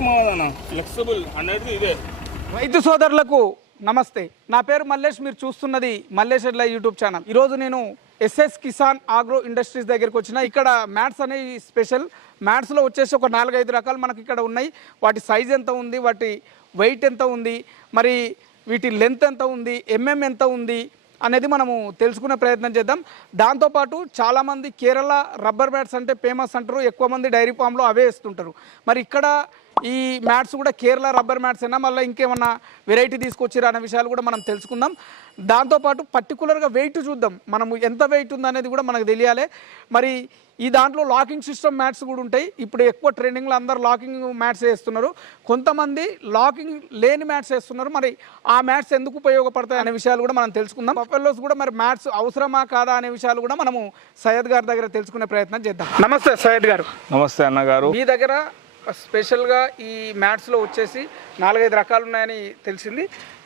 ఏమవుదన్న flexible అనేది ఇదే. రైతు సోదరులకు నమస్తే. నా పేరు మల్లేష్ మీరు చూస్తున్నది మల్లేష్ ఎడ్ల యూట్యూబ్ ఛానల్. ఈరోజు నేను ఎస్ఎస్ కిసాన్ ఆగ్రో ఇండస్ట్రీస్ దగ్గరికి వచ్చిన. ఇక్కడ మ్యాట్స్ అనేవి స్పెషల్. మ్యాట్స్లో వచ్చేసి ఒక నాలుగైదు రకాలు మనకి ఇక్కడ ఉన్నాయి. వాటి సైజ్ ఎంత ఉంది? వాటి వెయిట్ ఎంత ఉంది? మరి వీటి లెంత్ ఎంత ఉంది? ఎంఎం ఎంత ఉంది? అనేది మనము తెలుసుకునే ప్రయత్నం చేద్దాం. దాంతోపాటు చాలామంది కేరళ రబ్బర్ మ్యాట్స్ అంటే ఫేమస్ అంటారు. ఎక్కువ మంది డైరీ ఫామ్లో అవే వేస్తుంటారు. మరి ఇక్కడ ఈ మ్యాట్స్ కూడా కేరళ రబ్బర్ మ్యాట్స్ అయినా మళ్ళీ ఇంకేమన్నా వెరైటీ తీసుకొచ్చిరా అనే విషయాలు కూడా మనం తెలుసుకుందాం. దాంతోపాటు పర్టికులర్గా వెయిట్ చూద్దాం. మనము ఎంత వెయిట్ ఉందనేది కూడా మనకు తెలియాలి. మరి ఈ దాంట్లో లాకింగ్ సిస్టమ్ మ్యాట్స్ కూడా ఉంటాయి. ఇప్పుడు ఎక్కువ ట్రెండింగ్లో అందరు లాకింగ్ మ్యాట్స్ వేస్తున్నారు. కొంతమంది లాకింగ్ లేని మ్యాట్స్ వేస్తున్నారు. మరి ఆ మ్యాట్స్ ఎందుకు ఉపయోగపడతాయి అనే విషయాలు కూడా మనం తెలుసుకుందాం. బఫెల్లోస్ కూడా మరి మ్యాట్స్ అవసరమా కాదా అనే విషయాలు కూడా మనము సయ్యద్ గారి దగ్గర తెలుసుకునే ప్రయత్నం చేద్దాం. నమస్తే సయ్యద్ గారు. నమస్తే అన్నగారు. మీ దగ్గర స్పెషల్గా ఈ మ్యాట్స్లో వచ్చేసి నాలుగైదు రకాలు ఉన్నాయని తెలిసింది.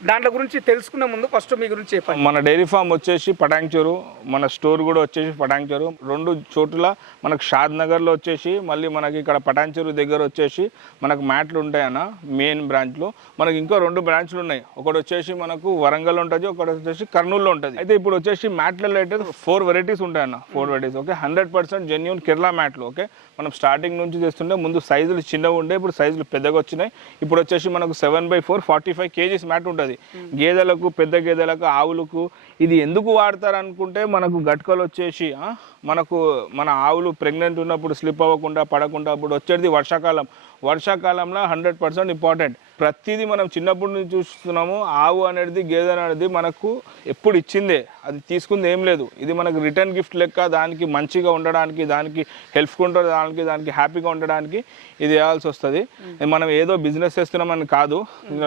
దాంట్లో గురించి తెలుసుకునే ముందు ఫస్ట్ మీ గురించి చెప్పండి. మన డైరీ ఫామ్ వచ్చేసి పటాంగ్చూరు మన స్టోర్ కూడా వచ్చేసి పటాంగ్చూరు రెండు చోట్ల మనకు షాద్ నగర్లో వచ్చేసి మళ్ళీ మనకి ఇక్కడ పటాంగ్చూరు దగ్గర వచ్చేసి మనకు మ్యాట్లు ఉంటాయన్న మెయిన్ బ్రాంచ్లో. మనకి ఇంకో రెండు బ్రాంచ్లు ఉన్నాయి. ఒకటి వచ్చేసి మనకు వరంగల్ ఉంటుంది ఒకటి వచ్చేసి కర్నూలులో ఉంటుంది. అయితే ఇప్పుడు వచ్చేసి మ్యాట్లలో అయితే four varieties ఉంటాయన్న four varieties okay hundred percent genuine Kerala మ్యాట్లు ఓకే మనం స్టార్టింగ్ నుంచి చేస్తుంటే ముందు సైజులు చిన్నగా ఉండే ఇప్పుడు సైజులు పెద్దగా వచ్చినాయి. ఇప్పుడు వచ్చేసి మనకు seven by four forty five KGs mat ఉంటుంది. గేదెలకు పెద్ద గేదెలకు ఆవులకు ఇది ఎందుకు వాడతారు అనుకుంటే మనకు గట్కలు వచ్చేసి మనకు మన ఆవులు ప్రెగ్నెంట్ ఉన్నప్పుడు స్లిప్ అవ్వకుండా పడకుండా అప్పుడు వచ్చేది వర్షాకాలం. వర్షాకాలంలో హండ్రెడ్ పర్సెంట్ ఇంపార్టెంట్ ప్రతిదీ మనం చిన్నప్పటి నుంచి చూస్తున్నాము ఆవు అనేది గేదె అనేది మనకు ఎప్పుడు ఇచ్చిందే. అది తీసుకుంది ఏం లేదు. ఇది మనకు రిటర్న్ గిఫ్ట్ లెక్క దానికి మంచిగా ఉండడానికి దానికి హెల్ప్ఫుల్ ఉండడానికి దానికి హ్యాపీగా ఉండడానికి ఇది వేయాల్సి వస్తుంది. మనం ఏదో బిజినెస్ చేస్తున్నామని కాదు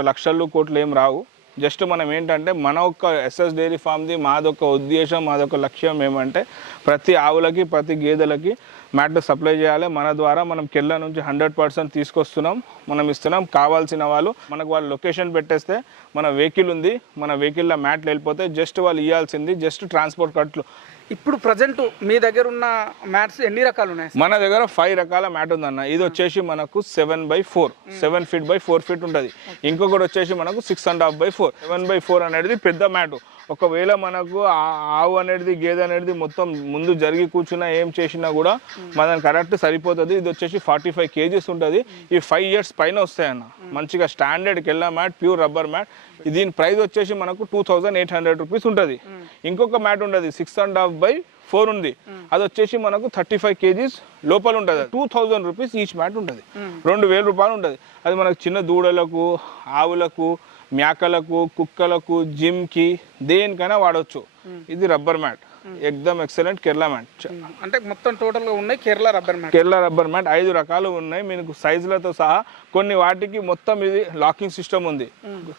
లక్షలు కోట్లు ఏం రావు. జస్ట్ మనం ఏంటంటే మన ఒక్క ఎస్ఎస్ డైరీ ఫామ్ది మాదొక ఉద్దేశం మాదొక లక్ష్యం ఏమంటే ప్రతి ఆవులకి ప్రతి గేదెలకి మ్యాట్ సప్లై చేయాలి. మన ద్వారా మనం కెళ్ళ నుంచి హండ్రెడ్ పర్సెంట్ తీసుకొస్తున్నాం మనం ఇస్తున్నాం. కావాల్సిన వాళ్ళు మనకు వాళ్ళు లొకేషన్ పెట్టేస్తే మన వెహికల్ ఉంది మన వెహికల్లో మ్యాట్లు వెళ్ళిపోతే జస్ట్ వాళ్ళు ఇవ్వాల్సింది జస్ట్ ట్రాన్స్పోర్ట్ ఖర్చులు ఇప్పుడు ప్రజెంట్ మీ దగ్గర ఉన్న మ్యాట్స్ ఎన్ని రకాలు ఉన్నాయి మన దగ్గర ఫైవ్ రకాల మ్యాట్ ఉందన్న. ఇది వచ్చేసి మనకు seven by four seven feet by four feet ఉంటుంది. ఇంకొకటి వచ్చేసి మనకు six and half by four seven by four అనేది పెద్ద మ్యాట్. ఒకవేళ మనకు ఆ- ఆవు అనేది గేదె అనేది మొత్తం ముందు జరిగి కూర్చున్నా ఏం చేసినా కూడా మనం కరెక్ట్ సరిపోతుంది. ఇది వచ్చేసి ఫార్టీ ఫైవ్ కేజీస్ ఉంటుంది. ఈ ఫైవ్ ఇయర్స్ పైన వస్తాయన్న. మంచిగా స్టాండర్డ్కి వెళ్ళా మ్యాట్ ప్యూర్ రబ్బర్ మ్యాట్. దీని ప్రైస్ వచ్చేసి మనకు two thousand eight hundred rupees ఉంటుంది. ఇంకొక మ్యాట్ ఉంటుంది six and half by four ఉంది. అది వచ్చేసి మనకు థర్టీ ఫైవ్ కేజీస్ లోపల ఉంటుంది. Two thousand rupees each mat ఉంటుంది. రెండు వేల రూపాయలు ఉంటుంది. అది మనకు చిన్న దూడలకు ఆవులకు మేకలకు కుక్కలకు జిమ్కి దేనికైనా వాడవచ్చు ఇది రబ్బర్ మ్యాట్. ఎక్దమ్ ఎక్సలెంట్ కేరళ మ్యాట్. అంటే మొత్తం టోటల్గా ఉన్నాయి Kerala rubber mat. Kerala rubber mat ఐదు రకాలు ఉన్నాయి. మీకు సైజులతో సహా కొన్ని వాటికి మొత్తం ఇది లాకింగ్ సిస్టమ్ ఉంది.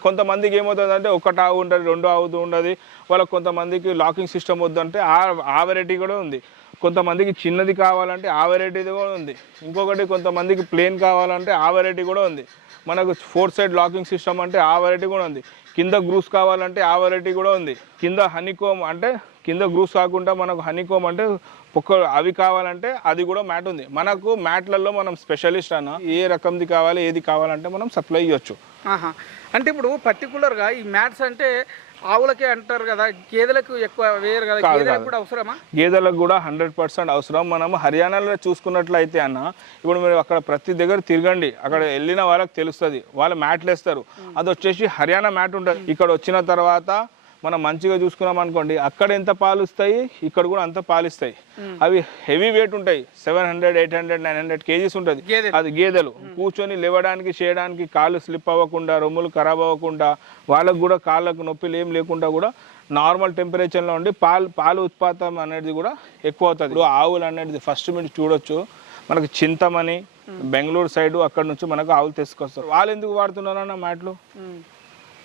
కొంతమందికి ఏమవుతుందంటే ఒకటి ఆవు ఉంటుంది రెండు ఆవుతూ ఉండదు వాళ్ళకి కొంతమందికి లాకింగ్ సిస్టమ్ వద్దంటే ఆ ఆ వెరైటీ కూడా ఉంది. కొంతమందికి చిన్నది కావాలంటే ఆ వెరైటీది కూడా ఉంది. ఇంకొకటి కొంతమందికి ప్లేన్ కావాలంటే ఆ వెరైటీ కూడా ఉంది. మనకు ఫోర్ సైడ్ లాకింగ్ సిస్టమ్ అంటే ఆ వెరైటీ కూడా ఉంది. కింద గ్రూస్ కావాలంటే ఆ వెరైటీ కూడా ఉంది. కింద హనీకోమ్ అంటే కింద గ్రూస్ కాకుండా మనకు హనీకోమ్ అంటే ఒక్క అవి కావాలంటే అది కూడా మ్యాట్ ఉంది. మనకు మ్యాట్లలో మనం స్పెషలిస్ట్ అన్న ఏ రకంది కావాలి ఏది కావాలంటే మనం సప్లై ఇవ్వచ్చు ఆహా. అంటే ఇప్పుడు పర్టికులర్గా ఈ మ్యాట్స్ అంటే ఆవులకే అంటారు కదా గేదెలకు ఎక్కువ వేయరు కదా గేదెలకు. కూడా అవసరమా? గేదెలకు కూడా హండ్రెడ్ పర్సెంట్ అవసరం. మనం హర్యానాలో చూసుకున్నట్లయితే అన్న ఇప్పుడు మీరు అక్కడ ప్రతి దగ్గర తిరగండి. అక్కడ వెళ్ళిన వాళ్ళకి తెలుస్తుంది. వాళ్ళు మ్యాట్లు వేస్తారు. అది వచ్చేసి హర్యానా మ్యాట్ ఉంటుంది. ఇక్కడ వచ్చిన తర్వాత మనం మంచిగా చూసుకున్నాం అనుకోండి అక్కడ ఎంత పాలు ఇస్తాయి ఇక్కడ కూడా అంత పాలు ఇస్తాయి అవి హెవీ వెయిట్ ఉంటాయి. Seven hundred eight hundred nine hundred kgs ఉంటుంది. అది గేదెలు. కూర్చొని లేవడానికి చేయడానికి కాళ్ళు స్లిప్ అవ్వకుండా రొమ్ములు ఖరాబ్ అవ్వకుండా వాళ్ళకు కూడా కాళ్ళకు నొప్పులు ఏం లేకుండా కూడా నార్మల్ టెంపరేచర్లో ఉండి పాలు పాలు ఉత్పాదం అనేది కూడా ఎక్కువ అవుతుంది. ఇప్పుడు ఆవులు అనేది ఫస్ట్ మీరు చూడొచ్చు. మనకు చింతమని బెంగళూరు సైడ్ అక్కడ నుంచి మనకు ఆవులు తీసుకొస్తారు వాళ్ళు ఎందుకు వాడుతున్నారన్న మ్యాట్లు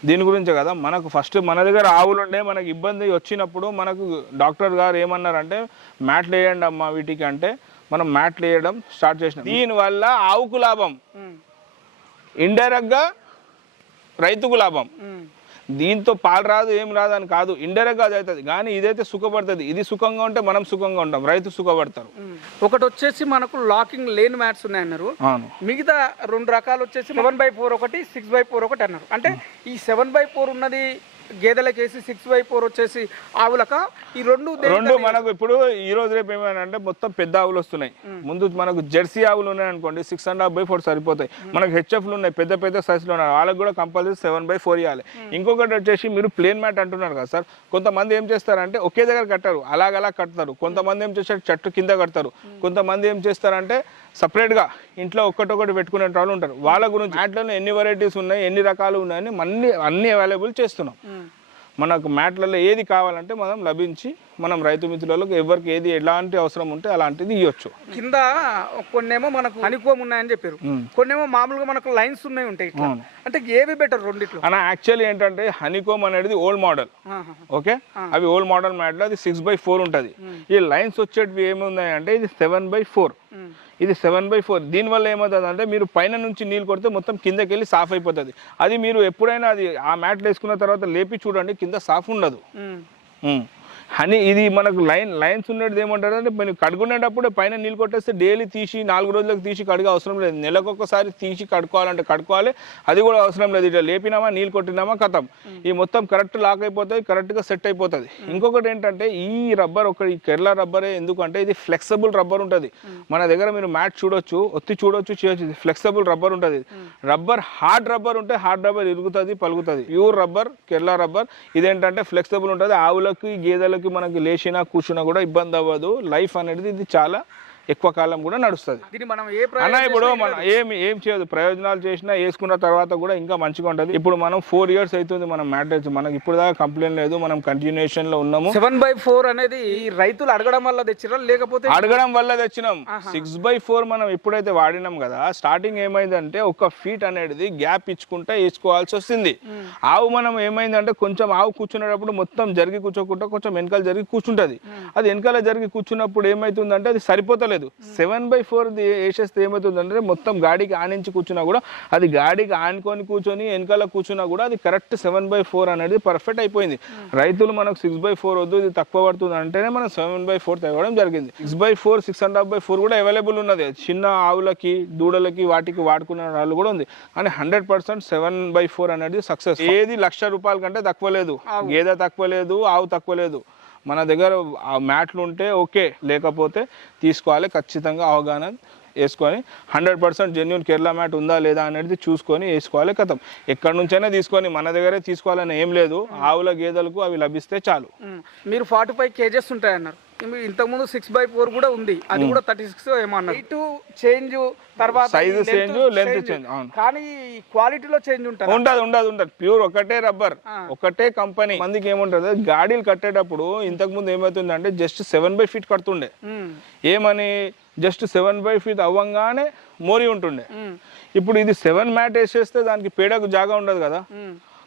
దీని గురించే కదా. మనకు ఫస్ట్ మన దగ్గర ఆవులు ఉండే మనకు ఇబ్బంది వచ్చినప్పుడు మనకు డాక్టర్ గారు ఏమన్నారంటే మ్యాట్లు వేయండి అమ్మా వీటికి అంటే మనం మ్యాట్లు వేయడం స్టార్ట్ చేసినాం. దీనివల్ల ఆవుకు లాభం. ఇండైరెక్ట్గా రైతుకు లాభం. దీంతో పాలు రాదు ఏం రాదు అని కాదు. ఇండైరెక్ట్గా అది అవుతుంది కానీ ఇదైతే సుఖపడుతుంది. ఇది సుఖంగా ఉంటే మనం సుఖంగా ఉంటాం. రైతు సుఖపడతారు. ఒకటి వచ్చేసి మనకు లాకింగ్ లేని మ్యాట్స్ ఉన్నాయన్నారు. మిగతా రెండు రకాలు వచ్చేసి సెవెన్ బై ఫోర్ ఒకటి సిక్స్ బై ఫోర్ ఒకటి అన్నారు. అంటే ఈ సెవెన్ బై ఫోర్ ఉన్నది గేదెలకి వేసి సిక్స్ బై ఫోర్ వచ్చేసి ఆవులక ఈ రెండు రెండు మనకు ఇప్పుడు ఈ రోజు రేపు ఏమైనా మొత్తం పెద్ద ఆవులు వస్తున్నాయి. ముందు మనకు జెర్సీ ఆవులు ఉన్నాయి అనుకోండి six and half by four సరిపోతాయి. మనకు హెచ్ఎఫ్లు ఉన్నాయి పెద్ద పెద్ద సైజులు ఉన్నాయి. వాళ్ళకి కూడా కంపల్సరీ సెవెన్ బై ఫోర్ ఇవ్వాలి. ఇంకొకటి వచ్చేసి మీరు ప్లేన్ మ్యాట్ అంటున్నారు కదా సార్ కొంతమంది ఏం చేస్తారంటే ఒకే దగ్గర కట్టారు అలాగ అలా కడతారు కొంతమంది ఏం చేస్తారు చెట్టు కింద కడతారు. కొంతమంది ఏం చేస్తారంటే సపరేట్గా ఇంట్లో ఒక్కటొక్కటి పెట్టుకునే వాళ్ళు ఉంటారు. వాళ్ళ గురించి మ్యాట్లలో ఎన్ని వెరైటీస్ ఉన్నాయి ఎన్ని రకాలు ఉన్నాయని అన్ని అన్ని అవైలబుల్ చేస్తున్నాం. మనకు మ్యాట్లలో ఏది కావాలంటే మనం లభించి మనం రైతు మిత్రులకు ఎవరికి ఏది ఎలాంటి అవసరం ఉంటే అలాంటిది ఇవ్వచ్చు కింద కొన్నేమో మనకు హనికోమ్ ఉన్నాయని చెప్పారు. కొన్నేమో మామూలుగా మనకు లైన్స్ ఉన్నాయి ఉంటాయి అంటే ఏవి బెటర్ రెండిట్లో? అన్న యాక్చువల్లీ ఏంటంటే హనీకోమ్ అనేది ఓల్డ్ మోడల్. ఓకే? అవి ఓల్డ్ మోడల్ మ్యాట్లో అది సిక్స్ బై ఫోర్ ఉంటుంది. ఈ లైన్స్ వచ్చేటివి ఏమున్నాయంటే ఇది సెవెన్ బై ఫోర్. ఇది సెవెన్ బై ఫోర్ దీనివల్ల ఏమవుతుంది అంటే మీరు పైన నుంచి నీళ్ళు కొడితే మొత్తం కిందకి వెళ్ళి సాఫ్ అయిపోతుంది. అది మీరు ఎప్పుడైనా అది ఆ మ్యాట్లు వేసుకున్న తర్వాత లేపి చూడండి కింద సాఫ్ ఉండదు. హనీ ఇది మనకు లైన్ లైన్స్ ఉన్నది ఏమంటారు అంటే మనం కడుకునేటప్పుడు పైన నీళ్ళు కొట్టేస్తే డైలీ తీసి నాలుగు రోజులకు తీసి కడిగే అవసరం లేదు. నెలకు ఒకసారి తీసి కడుకోవాలంటే కడుకోవాలి అది కూడా అవసరం లేదు. ఇట్లా లేపినామా నీళ్ళు కొట్టినామా కథం. ఈ మొత్తం కరెక్ట్ లాక్ అయిపోతుంది కరెక్ట్గా సెట్ అయిపోతుంది. ఇంకొకటి ఏంటంటే ఈ రబ్బర్ ఒక ఈ కేరళ రబ్బరే ఎందుకంటే ఇది ఫ్లెక్సిబుల్ రబ్బర్ ఉంటుంది. మన దగ్గర మీరు మ్యాట్ చూడొచ్చు ఒత్తి చూడొచ్చు చేయొచ్చు. ఫ్లెక్సిబుల్ రబ్బర్ ఉంటుంది. రబ్బర్ హార్డ్ రబ్బర్ ఉంటే హార్డ్ రబ్బర్ ఇరుగుతుంది పలుకుతుంది. ప్యూర్ రబ్బర్ కేరళ రబ్బర్ ఇదేంటంటే ఫ్లెక్సిబుల్ ఉంటుంది. ఆవులకి గేదెలకి మనకి లేచినా కూర్చున్నా కూడా ఇబ్బంది అవ్వదు. లైఫ్ అనేది ఇది చాలా ఎక్కువ కాలం కూడా నడుస్తుంది. దీన్ని మనం ఏ అన్న ఇప్పుడు మనం ఏం ఏం చేయదు ప్రయోజనాలు చేసినా వేసుకున్న తర్వాత కూడా ఇంకా మంచిగా ఉంటుంది. ఇప్పుడు మనం ఫోర్ ఇయర్స్ అవుతుంది మనం మ్యాటర్ మనకి ఇప్పుడు దాకా కంప్లైంట్ లేదు. మనం కంటిన్యూషన్లో ఉన్నాము. సెవెన్ బై ఫోర్ అనేది రైతులు అడగడం వల్ల తెచ్చిరా? లేకపోతే అడగడం వల్ల తెచ్చినాం. సిక్స్ బై ఫోర్ మనం ఎప్పుడైతే వాడినాం కదా స్టార్టింగ్ ఏమైందంటే ఒక ఫీట్ అనేది గ్యాప్ ఇచ్చుకుంటే వేసుకోవాల్సి వస్తుంది. ఆవు మనం ఏమైందంటే కొంచెం ఆవు కూర్చునేటప్పుడు మొత్తం జరిగి కూర్చోకుండా కొంచెం వెనకాల జరిగి కూర్చుంటది. అది వెనకాల జరిగి కూర్చున్నప్పుడు ఏమైతుందంటే అది సరిపోతలేదు. సెవెన్ బై ఫోర్ వేసేస్తే ఏమవుతుందంటే మొత్తం గాడికి ఆనించి కూర్చున్నా కూడా అది గాడికి ఆనుకొని కూర్చొని వెనకాల కూర్చున్నా కూడా అది కరెక్ట్ సెవెన్ బై ఫోర్ అనేది పర్ఫెక్ట్ అయిపోయింది. రైతులు మనకు సిక్స్ బై ఫోర్ వద్దు ఇది తక్కువ పడుతుంది అంటేనే మనం సెవెన్ బై ఫోర్ తేవడం జరిగింది. Six by four six and half by four కూడా అవైలబుల్ ఉన్నది. చిన్న ఆవులకి దూడలకి వాటికి వాడుకునే వాళ్ళు కూడా ఉంది. కానీ hundred percent seven by four అనేది సక్సెస్ ఏది లక్ష రూపాయల కంటే తక్కువ లేదు. గేదె తక్కువ లేదు ఆవు తక్కువ లేదు. మన దగ్గర ఆ మ్యాట్లు ఉంటే ఓకే లేకపోతే తీసుకోవాలి ఖచ్చితంగా అవగాహన వేసుకొని hundred percent genuine Kerala mat ఉందా లేదా అనేది చూసుకొని వేసుకోవాలి కథం. ఎక్కడి నుంచైనా తీసుకొని మన దగ్గరే తీసుకోవాలని ఏం లేదు ఆవుల గేదెలకు అవి లభిస్తే చాలు. మీరు ఫార్టీ ఫైవ్ కేజెస్ ఉంటాయన్నారు. ఇంతకుముందు సిక్స్ బై ఫోర్ కూడా ఉంది. అది కూడా థర్టీ సిక్స్ ఏమో అన్నారు. ఇటు చేంజ్ తర్వాత change, length change, అవును. కానీ క్వాలిటీలో చేంజ్ ఉంటుంది? ఉండదు ఉండదు ఉండదు. ప్యూర్ ఒకటే రబ్బర్ ఒకటే కంపెనీ మందికి ఏముంటది? గాడీలు కట్టేటప్పుడు ఇంతకు ముందు ఏమవుతుందంటే జస్ట్ సెవెన్ బై ఫీట్ కడుతుండే. ఏమని? జస్ట్ సెవెన్ బై ఫీట్ అవ్వంగానే మోరి ఉంటుండే. ఇప్పుడు ఇది సెవెన్ మ్యాట్ వేసేస్తే దానికి పేడకు జాగా ఉండదు కదా.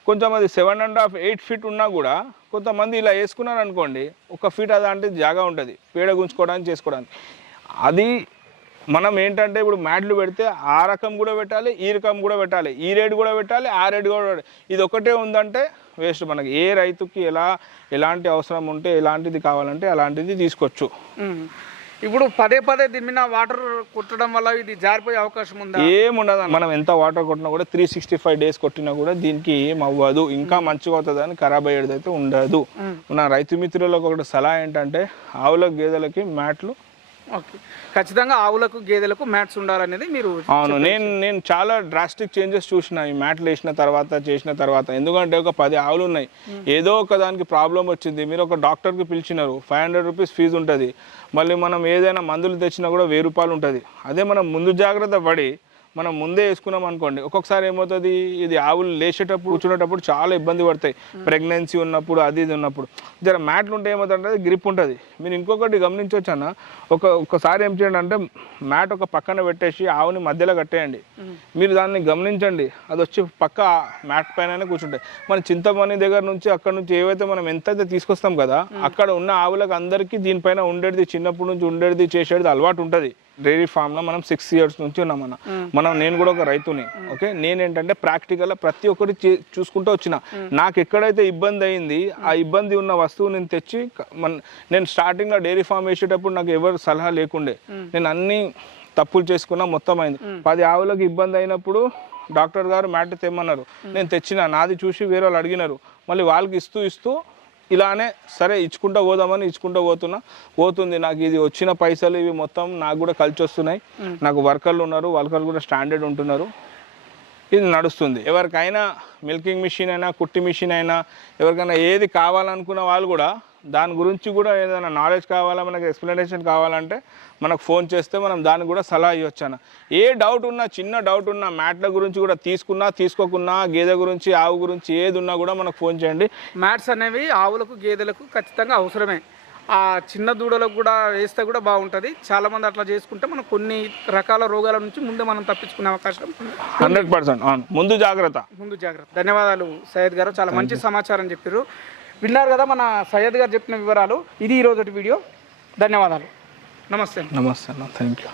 కొంచెం అది seven and half eight feet ఉన్నా కూడా కొంతమంది ఇలా వేసుకున్నారు అనుకోండి ఒక ఫీట్ అలాంటి జాగా ఉంటుంది పేడ గుంచుకోవడానికి చేసుకోవడానికి. అది మనం ఏంటంటే ఇప్పుడు మ్యాట్లు పెడితే ఆ రకం కూడా పెట్టాలి ఈ రకం కూడా పెట్టాలి ఈ రేటు కూడా పెట్టాలి ఆ రేటు కూడా పెట్టాలి. ఇది ఒకటే ఉందంటే వేస్ట్ మనకి. ఏ రైతుకి ఎలా ఎలాంటి అవసరం ఉంటే ఎలాంటిది కావాలంటే అలాంటిది తీసుకోవచ్చు. ఇప్పుడు పదే పదే దీని మీద వాటర్ కుట్టడం వల్ల ఇది జారిపోయే అవకాశం ఉందా? ఏముండదు మనం ఎంత వాటర్ కొట్టినా కూడా త్రీ సిక్స్టీ ఫైవ్ డేస్ కొట్టినా కూడా దీనికి ఏం అవ్వదు. ఇంకా మంచిగా అవుతుంది అని ఖరాబ్ అయ్యేది అయితే ఉండదు. నా రైతు మిత్రులకు ఒకటి సలహా ఏంటంటే ఆవుల గేదెలకి మ్యాట్లు ఓకే. ఖచ్చితంగా ఆవులకు గేదెలకు మ్యాట్స్ ఉండాలనేది మీరు అవును నేను నేను చాలా డ్రాస్టిక్ చేంజెస్ చూసిన ఈ మ్యాట్లు వేసిన తర్వాత చేసిన తర్వాత. ఎందుకంటే ఒక పది ఆవులు ఉన్నాయి. ఏదో ఒక దానికి ప్రాబ్లం వచ్చింది. మీరు ఒక డాక్టర్కి పిలిచినారు. ఫైవ్ హండ్రెడ్ రూపీస్ ఫీజు ఉంటుంది. మళ్ళీ మనం ఏదైనా మందులు తెచ్చినా కూడా వెయ్యి రూపాయలు ఉంటుంది. అదే మనం ముందు జాగ్రత్త పడి మనం ముందే వేసుకున్నాం అనుకోండి ఒక్కొక్కసారి ఏమవుతుంది? ఇది ఆవులు లేచేటప్పుడు కూర్చునేటప్పుడు చాలా ఇబ్బంది పడతాయి. ప్రెగ్నెన్సీ ఉన్నప్పుడు అది ఇది ఉన్నప్పుడు. జర మ్యాట్లు ఉంటే ఏమవుతుందంటే గ్రిప్ ఉంటుంది. మీరు ఇంకొకటి గమనించవచ్చు అన్న ఒక ఒకసారి ఏం చేయండి అంటే మ్యాట్ ఒక పక్కన పెట్టేసి ఆవుని మధ్యలో కట్టేయండి. మీరు దాన్ని గమనించండి. అది వచ్చి పక్క మ్యాట్ పైన కూర్చుంటాయి. మన చింతమణి దగ్గర నుంచి అక్కడ నుంచి ఏవైతే మనం ఎంతైతే తీసుకొస్తాం కదా అక్కడ ఉన్న ఆవులకు అందరికీ దీనిపైన ఉండేది చిన్నప్పటి నుంచి ఉండేది చేసేది అలవాటు ఉంటుంది. డైరీ ఫామ్లో మనం సిక్స్ ఇయర్స్ నుంచి ఉన్నాం అన్న. మనం నేను కూడా ఒక రైతుని ఓకే? నేనేంటంటే ప్రాక్టికల్ ప్రతి ఒక్కటి చూసుకుంటూ వచ్చిన. నాకు ఎక్కడైతే ఇబ్బంది అయింది ఆ ఇబ్బంది ఉన్న వస్తువు నేను తెచ్చి మన నేను స్టార్టింగ్లో డైరీ ఫామ్ వేసేటప్పుడు నాకు ఎవరు సలహా లేకుండే. నేను అన్ని తప్పులు చేసుకున్నా మొత్తం అయింది. పది ఆవులకు ఇబ్బంది అయినప్పుడు డాక్టర్ గారు మ్యాట్ తెమ్మన్నారు. నేను తెచ్చిన నాది చూసి వేరే వాళ్ళు అడిగినారు. మళ్ళీ వాళ్ళకి ఇస్తూ ఇస్తూ ఇలానే సరే ఇచ్చుకుంటూ పోదామని ఇచ్చుకుంటూ పోతున్నా. పోతుంది. నాకు ఇది వచ్చిన పైసలు ఇవి మొత్తం నాకు కూడా కలిసి వస్తున్నాయి. నాకు వర్కర్లు ఉన్నారు. వర్కర్లు కూడా స్టాండర్డ్ ఉంటున్నారు. ఇది నడుస్తుంది. ఎవరికైనా మిల్కింగ్ మిషన్ అయినా కుట్టి మిషన్ అయినా ఎవరికైనా ఏది కావాలనుకున్న వాళ్ళు కూడా దాని గురించి కూడా ఏదైనా నాలెడ్జ్ కావాలా మనకి ఎక్స్ప్లెనేషన్ కావాలంటే మనకు ఫోన్ చేస్తే మనం దానికి కూడా సలహా ఇవ్వచ్చు అన్న ఏ డౌట్ ఉన్నా చిన్న డౌట్ ఉన్నా మ్యాట్ల గురించి కూడా తీసుకున్నా తీసుకోకున్నా గేదె గురించి ఆవు గురించి ఏది ఉన్నా కూడా మనకు ఫోన్ చేయండి. మ్యాట్స్ అనేవి ఆవులకు గేదెలకు ఖచ్చితంగా అవసరమే. ఆ చిన్న దూడలకు కూడా వేస్తే కూడా బాగుంటుంది. చాలా మంది అట్లా చేసుకుంటే మనం కొన్ని రకాల రోగాల నుంచి ముందే మనం తప్పించుకునే అవకాశం హండ్రెడ్ పర్సెంట్ ముందు జాగ్రత్త. ముందు జాగ్రత్త. ధన్యవాదాలు సయ్యద్ గారు. చాలా మంచి సమాచారం చెప్పారు విన్నారు కదా మన సయ్యద్ గారు చెప్పిన వివరాలు. ఇది ఈరోజు వీడియో. ధన్యవాదాలు. నమస్తే. నమస్తే థ్యాంక్ యూ